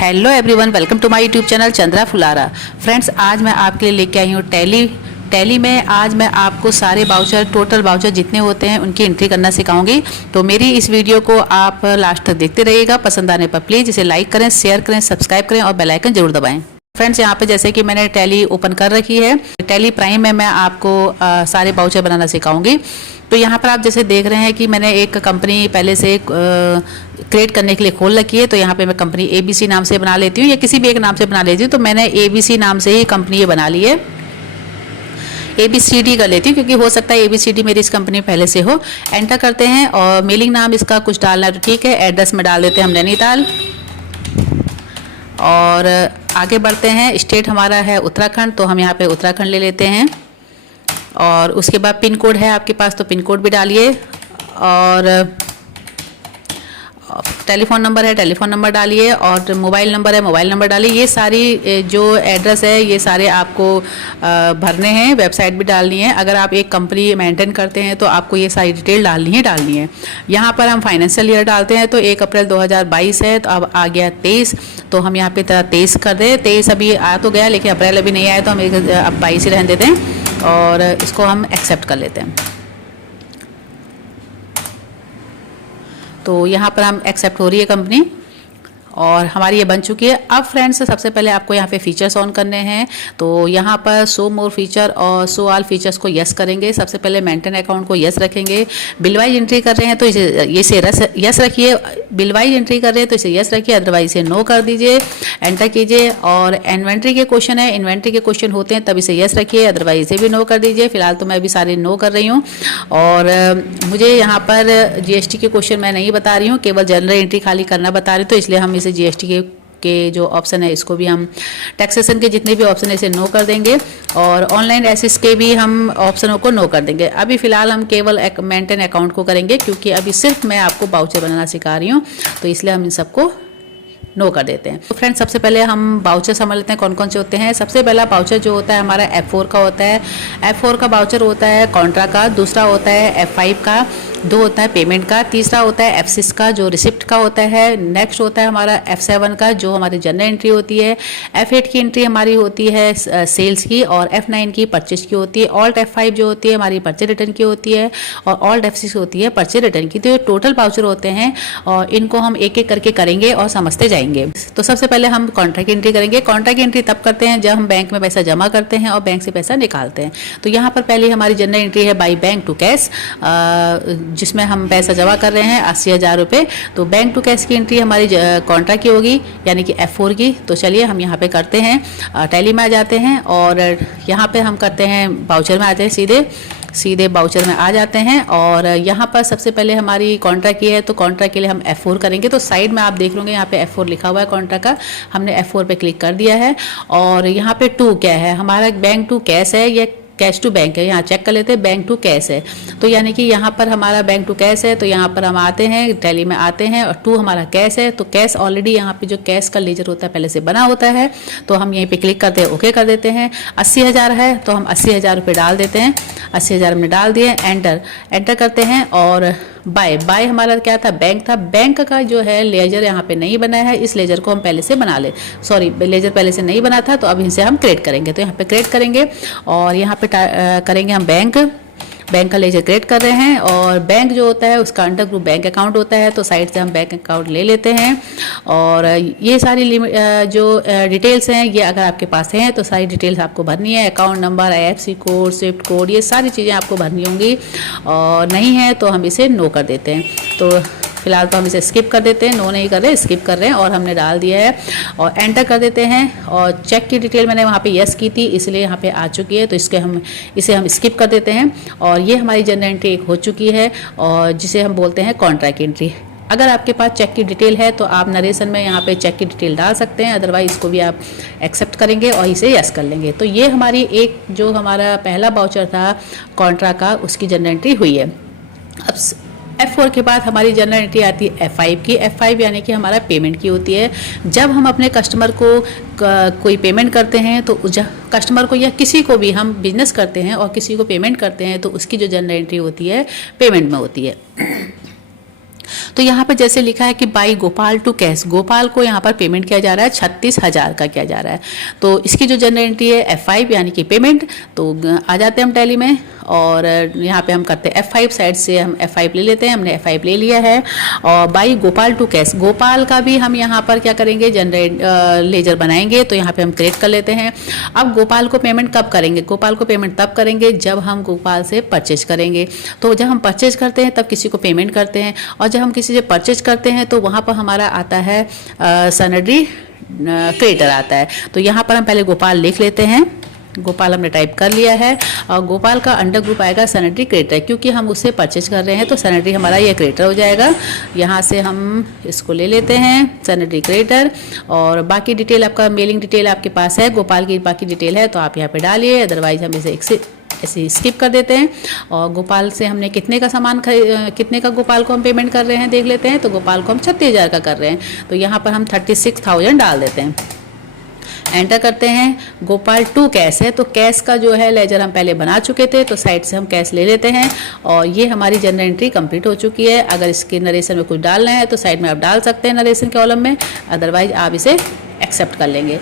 Hello everyone, welcome to my YouTube channel Chandra Phulara. Friends, आज मैं आपके लिए लेके आई हूँ टैली में आज मैं आपको सारे बाउचर, टोटल बाउचर जितने होते हैं उनकी एंट्री करना सिखाऊंगी। तो मेरी इस वीडियो को आप लास्ट तक देखते रहिएगा। पसंद आने पर प्लीज़ इसे लाइक करें, शेयर करें, सब्सक्राइब करें और बेल आइकन जरूर दबाएं। फ्रेंड्स, यहाँ पे जैसे कि मैंने टैली ओपन कर रखी है, टैली प्राइम में मैं आपको सारे बाउचर बनाना सिखाऊंगी। तो यहाँ पर आप जैसे देख रहे हैं कि मैंने एक कंपनी पहले से क्रिएट करने के लिए खोल रखी है। तो यहाँ पे मैं कंपनी ABC नाम से बना लेती हूँ या किसी भी एक नाम से बना लेती हूँ। तो मैंने ABC नाम से ही कंपनी ये बना ली है। ABCD कर लेती हूँ क्योंकि हो सकता है ABCD मेरी इस कंपनी में पहले से हो। एंटर करते हैं और मेलिंग नाम इसका कुछ डालना है तो ठीक है। एड्रेस में डाल देते हैं हम नैनीताल और आगे बढ़ते हैं। स्टेट हमारा है उत्तराखंड, तो हम यहाँ पे उत्तराखंड ले लेते हैं। और उसके बाद पिन कोड है आपके पास तो पिन कोड भी डालिए और टेलीफोन नंबर है टेलीफोन नंबर डालिए और मोबाइल नंबर है मोबाइल नंबर डालिए। ये सारी जो एड्रेस है ये सारे आपको भरने हैं। वेबसाइट भी डालनी है। अगर आप एक कंपनी मेंटेन करते हैं तो आपको ये सारी डिटेल डालनी है। यहाँ पर हम फाइनेंशियल ईयर डालते हैं तो 1 अप्रैल 2022 है, तो अब आ गया 23, तो हम यहाँ पे 23 कर दें। 23 अभी आ तो गया लेकिन अप्रैल अभी नहीं आया, तो हम अब 22 ही रहने देते हैं और इसको हम एक्सेप्ट कर लेते हैं। तो यहाँ पर हम एक्सेप्ट हो रही है कंपनी और हमारी ये बन चुकी है। अब फ्रेंड्स, सबसे पहले आपको यहाँ पे फीचर्स ऑन करने हैं। तो यहाँ पर शो मोर फीचर और शो ऑल फीचर्स को यस करेंगे। सबसे पहले मेंटेन अकाउंट को यस रखेंगे। बिल वाइज एंट्री कर रहे हैं तो इसे यस रखिए। बिल वाइज एंट्री कर रहे हैं तो इसे यस रखिए, अदरवाइज इसे नो कर दीजिए, एंटर कीजिए। और इन्वेंट्री के क्वेश्चन है, इन्वेंट्री के क्वेश्चन होते हैं तब इसे यस रखिए, अदरवाइज इसे भी नो कर दीजिए। फिलहाल तो मैं अभी सारे नो कर रही हूँ। और मुझे यहाँ पर GST के क्वेश्चन मैं नहीं बता रही हूँ, केवल जनरल एंट्री खाली करना बता रही हूँ। तो इसलिए हम इसे GST के जो ऑप्शन है इसको भी हम, टैक्सेशन के जितने भी ऑप्शन है इसे नो कर देंगे और ऑनलाइन एसेस के भी हम ऑप्शनों को नो कर देंगे। अभी फिलहाल हम केवल मेंटेन अकाउंट को करेंगे क्योंकि अभी सिर्फ मैं आपको बाउचर बनाना सिखा रही हूँ, तो इसलिए हम इन सबको नो कर देते हैं। तो फ्रेंड्स, सबसे पहले हम बाउचर समझ लेते हैं कौन कौन से होते हैं। सबसे पहला बाउचर जो होता है हमारा F4 का होता है। F4 का बाउचर होता है कॉन्ट्रा का, दूसरा होता है F5 का, 2 होता है पेमेंट का, तीसरा होता है F6 का जो रिसिप्ट का होता है। नेक्स्ट होता है हमारा F7 का जो हमारी जनरल एंट्री होती है। F8 की एंट्री हमारी होती है सेल्स की और F9 की परचेज की होती है। ऑल्ट F5 जो होती है हमारी परचेज रिटर्न की होती है और ऑल्ट F6 होती है परचेज रिटर्न की। तो ये टोटल बाउचर होते हैं और इनको हम एक एक करके करेंगे और समझते जाएंगे। तो सबसे पहले हम कॉन्ट्रा की एंट्री करेंगे। कॉन्ट्रा की एंट्री तब करते हैं जब हम बैंक में पैसा जमा करते हैं और बैंक से पैसा निकालते हैं। तो यहाँ पर पहले हमारी जनरल एंट्री है बाई बैंक टू कैश, जिसमें हम पैसा जमा कर रहे हैं 80,000 रुपये। तो बैंक टू कैश की एंट्री हमारी कॉन्ट्रा की होगी यानी कि F4 की। तो चलिए हम यहाँ पे करते हैं, टैली में आ जाते हैं और यहाँ पे हम करते हैं बाउचर में आते हैं, सीधे बाउचर में आ जाते हैं। और यहाँ पर सबसे पहले हमारी कॉन्ट्रा की है तो कॉन्ट्रा के लिए हम F4 करेंगे। तो साइड में आप देख लोगे यहाँ पे F4 लिखा हुआ है कॉन्ट्रा का, हमने F4 पे क्लिक कर दिया है। और यहाँ पे 2 क्या है, हमारा बैंक टू कैश है या कैश टू बैंक है। यहाँ चेक कर लेते हैं, बैंक टू कैश है। तो यानी कि यहाँ पर हमारा बैंक टू कैश है। तो यहाँ पर हम आते हैं, टैली में आते हैं और 2 हमारा कैश है। तो कैश ऑलरेडी यहाँ पे जो कैश का लेजर होता है पहले से बना होता है, तो हम यहीं पे क्लिक करते हैं, ओके कर देते हैं। 80,000 है तो हम 80,000 रुपये डाल देते हैं। 80,000 हमने डाल दिए, एंटर करते हैं। और बाय हमारा क्या था, बैंक था। बैंक का जो है लेजर यहाँ पे नहीं बना है, इस लेजर को हम पहले से बना ले, सॉरी लेजर पहले से नहीं बना था तो अब इनसे हम क्रिएट करेंगे। तो यहाँ पे क्रिएट करेंगे और यहाँ पे करेंगे हम बैंक का लेजर क्रिएट कर रहे हैं। और बैंक जो होता है उसका अंडर ग्रुप बैंक अकाउंट होता है, तो साइड से हम बैंक अकाउंट ले लेते हैं। और ये सारी जो डिटेल्स हैं ये अगर आपके पास हैं तो सारी डिटेल्स आपको भरनी है। Account number, IFSC code, Swift code, ये सारी चीज़ें आपको भरनी होंगी। और नहीं है तो हम इसे नो कर देते हैं। तो फिलहाल तो हम इसे स्किप कर देते हैं, नो नहीं कर रहे, स्किप कर रहे हैं। और हमने डाल दिया है और एंटर कर देते हैं। और चेक की डिटेल मैंने वहाँ पे यस की थी इसलिए यहाँ पे आ चुकी है, तो इसे हम स्किप कर देते हैं। और ये हमारी जनरल एंट्री एक हो चुकी है और जिसे हम बोलते हैं कॉन्ट्रा की एंट्री। अगर आपके पास चेक की डिटेल है तो आप नरेशन में यहाँ पे चेक की डिटेल डाल सकते हैं, अदरवाइज इसको भी आप एक्सेप्ट करेंगे और इसे यस कर लेंगे। तो ये हमारी एक जो हमारा पहला बाउचर था कॉन्ट्रा का, उसकी जनरल एंट्री हुई है। अब F4 के बाद हमारी जनरल एंट्री आती है F5 की। F5 यानी कि हमारा पेमेंट की होती है। जब हम अपने कस्टमर को कोई पेमेंट करते हैं तो कस्टमर को या किसी को भी हम बिजनेस करते हैं और किसी को पेमेंट करते हैं तो उसकी जो जनरल एंट्री होती है पेमेंट में होती है। तो यहाँ पर जैसे लिखा है कि by Gopal to cash, Gopal को यहाँ पर पेमेंट किया जा रहा है 36,000 का किया जा रहा है। तो इसकी जो जनरल एंट्री है F5 यानी कि पेमेंट, तो आ जाते हैं हम टैली में और यहाँ पे हम करते हैं F5, साइड से हम F5 ले लेते हैं, हमने F5 ले लिया है। और by Gopal to cash, Gopal का भी हम यहाँ पर क्या करेंगे, जनरेट लेजर बनाएंगे, तो यहाँ पे हम क्रिएट कर लेते हैं। अब गोपाल को पेमेंट कब करेंगे, गोपाल को पेमेंट तब करेंगे जब हम गोपाल से परचेज करेंगे। तो जब हम परचेज करते हैं तब किसी को पेमेंट करते हैं, और जब हम किसी से परचेज करते हैं तो वहाँ पर हमारा आता है सनडी क्रेडिटर आता है। तो यहाँ पर हम पहले गोपाल लिख लेते हैं, गोपाल हमने टाइप कर लिया है, और गोपाल का अंडर ग्रुप आएगा सैनिटरी क्रेडिटर, क्योंकि हम उससे परचेज कर रहे हैं तो सैनिटरी हमारा ये क्रेडिटर हो जाएगा। यहाँ से हम इसको ले लेते हैं सैनिटरी क्रेडिटर, और बाकी डिटेल आपका मेलिंग डिटेल आपके पास है, गोपाल की बाकी डिटेल है तो आप यहाँ पे डालिए, अदरवाइज हम इसे ऐसे स्किप कर देते हैं। और गोपाल से हमने कितने का सामान कितने का गोपाल को हम पेमेंट कर रहे हैं देख लेते हैं। तो गोपाल को हम 36,000 का कर रहे हैं, तो यहाँ पर हम 36,000 डाल देते हैं, एंटर करते हैं। गोपाल टू कैश है, तो कैश का जो है लेजर हम पहले बना चुके थे, तो साइड से हम कैश ले लेते हैं, और ये हमारी जनरल एंट्री कंप्लीट हो चुकी है। अगर इसके नरेशन में कुछ डालना है तो साइड में आप डाल सकते हैं नरेशन के कॉलम में, अदरवाइज आप इसे एक्सेप्ट कर लेंगे।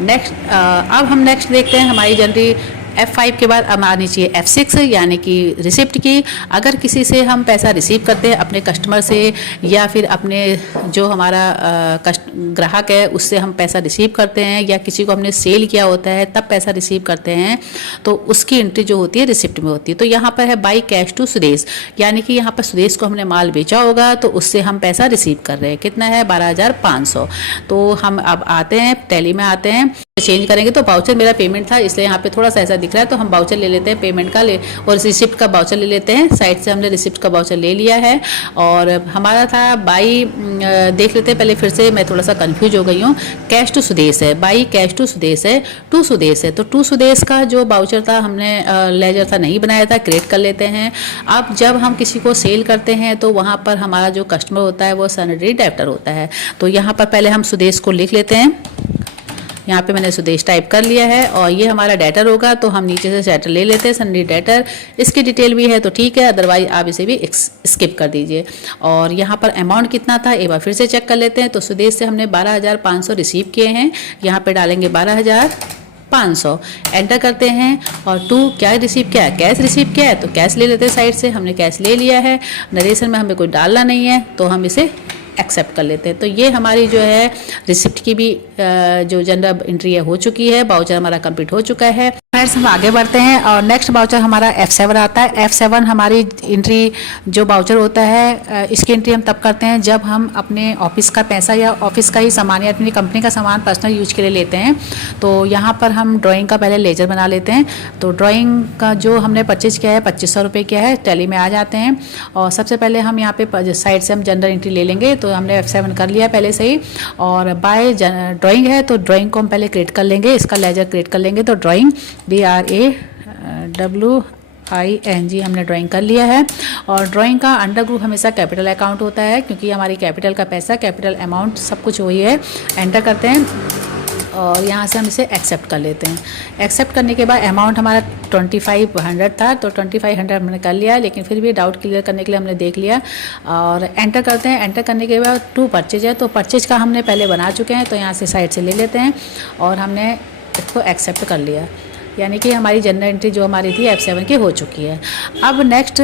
नेक्स्ट अब हम नेक्स्ट देखते हैं, हमारी जनरल F5 के बाद अब आनी चाहिए F6 यानी कि रिसिप्ट की। अगर किसी से हम पैसा रिसीव करते हैं अपने कस्टमर से, या फिर अपने जो हमारा ग्राहक है उससे हम पैसा रिसीव करते हैं, या किसी को हमने सेल किया होता है तब पैसा रिसीव करते हैं, तो उसकी एंट्री जो होती है रिसिप्ट में होती है। तो यहाँ पर है बाई कैश टू सुदेश, यानी कि यहाँ पर सुदेश को हमने माल बेचा होगा तो उससे हम पैसा रिसीव कर रहे हैं, कितना है 12,500। तो हम अब आते हैं टैली में, आते हैं चेंज करेंगे, तो बाउचर मेरा पेमेंट था इसलिए यहाँ पे थोड़ा सा ऐसा दिख रहा है, तो हम बाउचर ले लेते हैं पेमेंट का और रिसिप्ट का बाउचर ले लेते हैं। साइड से हमने रिसिप्ट का बाउचर ले लिया है, और हमारा था बाई, देख लेते हैं पहले फिर से, मैं थोड़ा सा कंफ्यूज हो गई हूँ। कैश टू सुदेश है, बाई कैश टू सुदेश है, टू सुदेश है, तो टू सुदेश का जो बाउचर था हमने लेजर था नहीं बनाया था, क्रिएट कर लेते हैं। अब जब हम किसी को सेल करते हैं तो वहाँ पर हमारा जो कस्टमर होता है वो सनडी डेप्टर होता है। तो यहाँ पर पहले हम सुदेश को लिख लेते हैं, यहाँ पे मैंने सुदेश टाइप कर लिया है, और ये हमारा डेटर होगा, तो हम नीचे से सेटर ले लेते हैं सनडी डेटर। इसकी डिटेल भी है तो ठीक है, अदरवाइज आप इसे भी स्किप कर दीजिए। और यहाँ पर अमाउंट कितना था एक बार फिर से चेक कर लेते हैं। तो सुदेश से हमने 12,500 रिसीव किए हैं, यहाँ पे डालेंगे 12,500, एंटर करते हैं। और टू क्या रिसीव किया है, कैश रिसीव किया है, तो कैश ले लेते हैं साइड से, हमने कैश ले लिया है। नरेशन में हमें कोई डालना नहीं है तो हम इसे एक्सेप्ट कर लेते हैं। तो ये हमारी जो है रिसिप्ट की भी जो जनरल एंट्री है हो चुकी है, बाउचर हमारा कंप्लीट हो चुका है। फ्रेंड्स हम आगे बढ़ते हैं, और नेक्स्ट बाउचर हमारा F7 आता है। F7 हमारी एंट्री जो बाउचर होता है, इसकी एंट्री हम तब करते हैं जब हम अपने ऑफिस का पैसा या ऑफिस का ही सामान या अपनी कंपनी का सामान पर्सनल यूज के लिए लेते हैं। तो यहाँ पर हम ड्राइंग का पहले लेजर बना लेते हैं। तो ड्राइंग का जो हमने परचेज किया है 2,500 रुपये किया है, टैली में आ जाते हैं, और सबसे पहले हम यहाँ पे साइड से हम जनरल एंट्री ले लेंगे। तो हमने F7 कर लिया पहले से ही, और बाय ड्राइंग है तो ड्राइंग को हम पहले क्रिएट कर लेंगे, इसका लेजर क्रिएट कर लेंगे। तो ड्राइंग DRAWING हमने ड्राइंग कर लिया है। और ड्राइंग का अंडर ग्रुप हमेशा कैपिटल अकाउंट होता है, क्योंकि हमारी कैपिटल का पैसा, कैपिटल अमाउंट सब कुछ वही है। एंटर करते हैं, और यहाँ से हम इसे एक्सेप्ट कर लेते हैं। एक्सेप्ट करने के बाद अमाउंट हमारा 2500 था, तो 2500 हमने कर लिया, लेकिन फिर भी डाउट क्लियर करने के लिए हमने देख लिया, और एंटर करते हैं। एंटर करने के बाद टू परचेज है, तो परचेज का हमने पहले बना चुके हैं, तो यहाँ से साइड से ले लेते हैं, और हमने इसको एक्सेप्ट कर लिया, यानी कि हमारी जनरल एंट्री जो हमारी थी F7 की हो चुकी है। अब नेक्स्ट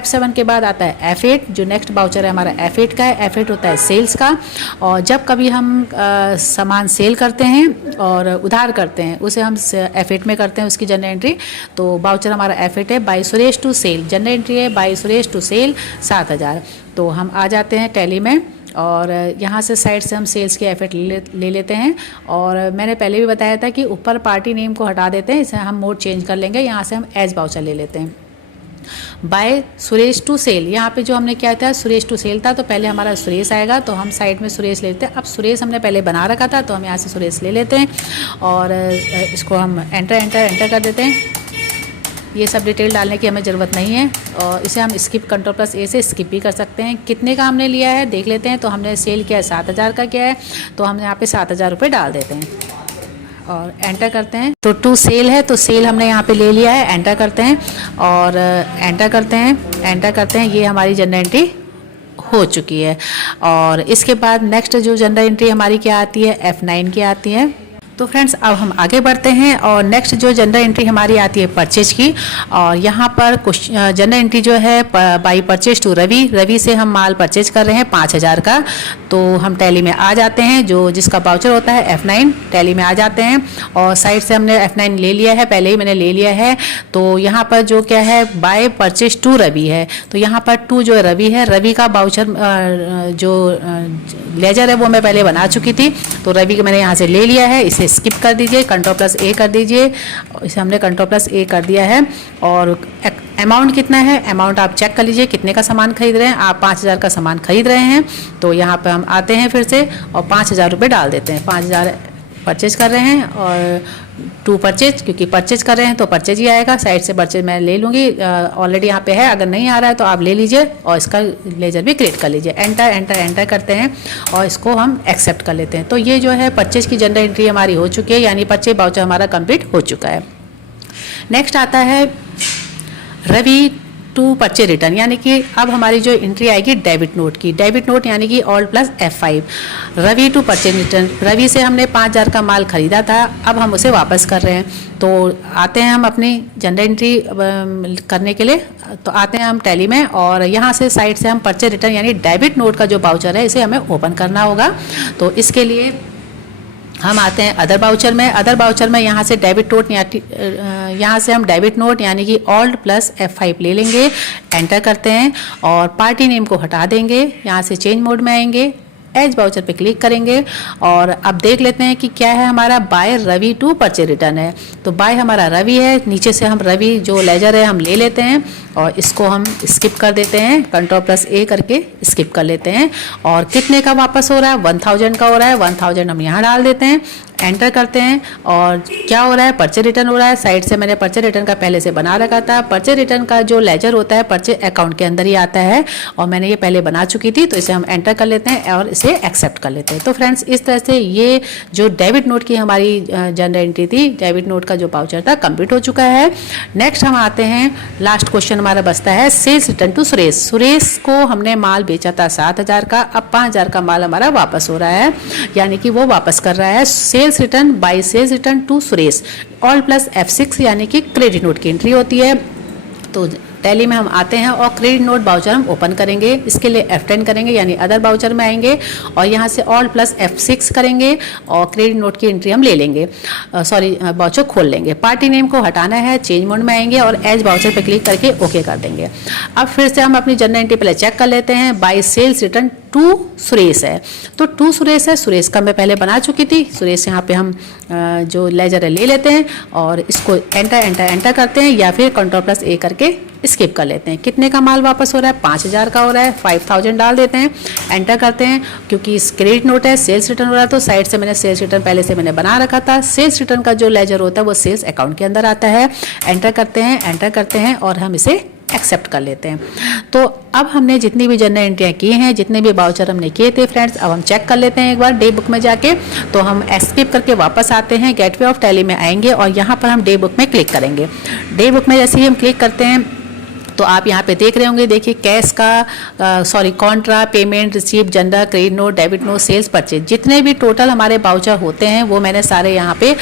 F7 के बाद आता है F8, जो नेक्स्ट बाउचर है हमारा F8 का है। F8 होता है सेल्स का, और जब कभी हम सामान सेल करते हैं और उधार करते हैं उसे हम F8 में करते हैं उसकी जनरल एंट्री। तो बाउचर हमारा F8 है, by Suresh to sale, general entry है बाई सुरेश टू सेल 7,000। तो हम आ जाते हैं टैली में, और यहाँ से साइड से हम सेल्स के F8 ले लेते हैं। और मैंने पहले भी बताया था कि ऊपर पार्टी नेम को हटा देते हैं, इसे हम मोड चेंज कर लेंगे। यहाँ से हम एज बाउचर ले लेते हैं, बाय सुरेश टू सेल। यहाँ पे जो हमने क्या था, सुरेश टू सेल था, तो पहले हमारा सुरेश आएगा, तो हम साइड में सुरेश ले लेते हैं। अब सुरेश हमने पहले बना रखा था, तो हम यहाँ से सुरेश ले लेते हैं, और इसको हम एंटर कर देते हैं। ये सब डिटेल डालने की हमें ज़रूरत नहीं है, और इसे हम स्किप Ctrl+A से स्किप भी कर सकते हैं। कितने का हमने लिया है देख लेते हैं। तो हमने सेल किया है 7,000 का किया है, तो हम यहाँ पे 7,000 रुपये डाल देते हैं, और एंटर करते हैं। तो टू सेल है, तो सेल हमने यहाँ पे ले लिया है, एंटर करते हैं, और एंटर करते हैं। ये हमारी जनरल एंट्री हो चुकी है। और इसके बाद नेक्स्ट जो जनरल एंट्री हमारी क्या आती है, F9 की आती है। तो फ्रेंड्स अब हम आगे बढ़ते हैं और नेक्स्ट जो जनरल एंट्री हमारी आती है परचेज की। और यहाँ पर जनरल एंट्री जो है बाई परचेज टू रवि से हम माल परचेज कर रहे हैं 5000 का। तो हम टैली में आ जाते हैं, जो जिसका वाउचर होता है F9, टैली में आ जाते हैं और साइड से हमने F9 ले लिया है, पहले ही मैंने ले लिया है। तो यहाँ पर जो क्या है बाय परचेज टू रवि है, तो यहाँ पर टू जो रवि है, रवि का वाउचर जो लेजर है वो मैं पहले बना चुकी थी। तो रवि को मैंने यहाँ से ले लिया है, इसे स्किप कर दीजिए, Ctrl+A कर दीजिए। इसे हमने Ctrl+A कर दिया है। और अमाउंट कितना है, अमाउंट आप चेक कर लीजिए कितने का सामान खरीद रहे हैं। आप 5000 का सामान खरीद रहे हैं, तो यहाँ पर हम आते हैं फिर से और 5000 रुपये डाल देते हैं। 5000 परचेज कर रहे हैं और टू परचेज, क्योंकि परचेज कर रहे हैं तो परचेज ही आएगा। साइड से परचेज मैं ले लूँगी, ऑलरेडी यहाँ पे है। अगर नहीं आ रहा है तो आप ले लीजिए और इसका लेजर भी क्रिएट कर लीजिए। एंटर एंटर एंटर करते हैं और इसको हम एक्सेप्ट कर लेते हैं। तो ये जो है परचेज की जनरल एंट्री हमारी हो चुकी है, यानी परचेज वाउचर हमारा कंप्लीट हो चुका है। नेक्स्ट आता है रवि टू परचेज रिटर्न, यानी कि अब हमारी जो एंट्री आएगी डेबिट नोट की। डेबिट नोट यानी कि Alt+F5, Ravi to purchase return. Ravi से हमने 5000 का माल खरीदा था, अब हम उसे वापस कर रहे हैं। तो आते हैं हम अपनी जनरल एंट्री करने के लिए, तो आते हैं हम टैली में और यहाँ से साइड से हम परचेज रिटर्न यानी डेबिट नोट का जो वाउचर है इसे हमें ओपन करना होगा। तो इसके लिए हम आते हैं अदर वाउचर में। अदर वाउचर में यहाँ से डेबिट नोट यहाँ से हम डेबिट नोट यानी कि Alt+F5 ले लेंगे, एंटर करते हैं और पार्टी नेम को हटा देंगे। यहाँ से चेंज मोड में आएंगे, एज वाउचर पे क्लिक करेंगे और अब देख लेते हैं कि क्या है हमारा by Ravi to purchase return है। तो बाय हमारा रवि है, नीचे से हम रवि जो लेजर है हम ले लेते हैं और इसको हम स्किप कर देते हैं, Ctrl+A करके स्किप कर लेते हैं। और कितने का वापस हो रहा है, 1000 का हो रहा है। 1000 हम यहाँ डाल देते हैं, एंटर करते हैं और क्या हो रहा है, परचेज रिटर्न हो रहा है। साइड से मैंने परचेज रिटर्न का पहले से बना रखा था। परचेज रिटर्न का जो लेजर होता है परचेज अकाउंट के अंदर ही आता है और मैंने ये पहले बना चुकी थी, तो इसे हम एंटर कर लेते हैं और इसे एक्सेप्ट कर लेते हैं। तो फ्रेंड्स इस तरह से ये जो डेबिट नोट की हमारी जनरल एंट्री थी, डेबिट नोट का जो वाउचर था कंप्लीट हो चुका है। नेक्स्ट हम आते हैं, लास्ट क्वेश्चन हमारा बचता है sales return to Suresh. Suresh को हमने माल बेचा था 7000 का, अब 5000 का माल हमारा वापस हो रहा है, यानी कि वो वापस कर रहा है। Sales return by sales return to Suresh, Alt+F6 यानी कि क्रेडिट नोट की एंट्री होती है। तो टैली में हम आते हैं और क्रेडिट नोट वाउचर हम ओपन करेंगे। इसके लिए F10 करेंगे यानी अदर वाउचर में आएंगे और यहाँ से Alt+F6 करेंगे और क्रेडिट नोट की एंट्री हम ले लेंगे, वाउचर खोल लेंगे। पार्टी नेम को हटाना है, चेंज मोड में आएंगे और एज वाउचर पे क्लिक करके ओके कर देंगे। अब फिर से हम अपनी जनरल एंट्री पहले चेक कर लेते हैं। By sales return to Suresh है, तो टू सुरेश है, सुरेश का मैं पहले बना चुकी थी। सुरेश यहाँ पे हम जो लेजर है ले लेते हैं और इसको एंटर एंटर एंटर करते हैं या फिर Ctrl+A करके स्किप कर लेते हैं। कितने का माल वापस हो रहा है, 5000 का हो रहा है। 5000 डाल देते हैं, एंटर करते हैं। क्योंकि क्रेडिट नोट है, सेल्स रिटर्न हो रहा है, तो साइड से मैंने सेल्स रिटर्न पहले से मैंने बना रखा था। सेल्स रिटर्न का जो लेजर होता है वो सेल्स अकाउंट के अंदर आता है। एंटर करते हैं और हम इसे एक्सेप्ट कर लेते हैं। तो अब हमने जितनी भी जनरल एंट्रियाँ की हैं, जितने भी वाउचर हमने किए थे फ्रेंड्स, अब हम चेक कर लेते हैं एक बार डे बुक में जाके। तो हम एस्केप करके वापस आते हैं, गेटवे ऑफ टैली में आएंगे और यहाँ पर हम डे बुक में क्लिक करेंगे। डे बुक में जैसे ही हम क्लिक करते हैं तो आप यहाँ पे देख रहे होंगे, देखिए कैश का contra, payment, receive, general, credit note, debit note, sales, purchase, जितने भी टोटल हमारे वाउचर होते हैं वो मैंने सारे यहाँ पे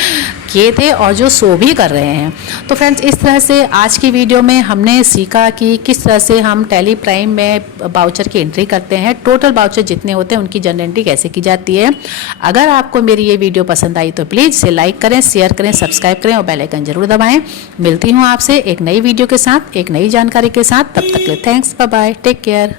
किए थे और जो शो भी कर रहे हैं। तो फ्रेंड्स इस तरह से आज की वीडियो में हमने सीखा कि किस तरह से हम टैली प्राइम में वाउचर की एंट्री करते हैं। टोटल वाउचर जितने होते हैं उनकी जनरल एंट्री कैसे की जाती है। अगर आपको मेरी ये वीडियो पसंद आई तो प्लीज़ इसे लाइक करें, शेयर करें, सब्सक्राइब करें और बेल आइकन जरूर दबाएं। मिलती हूँ आपसे एक नई वीडियो के साथ, एक नई जानकारी के साथ। तब तक के लिए thanks, bye bye, take care.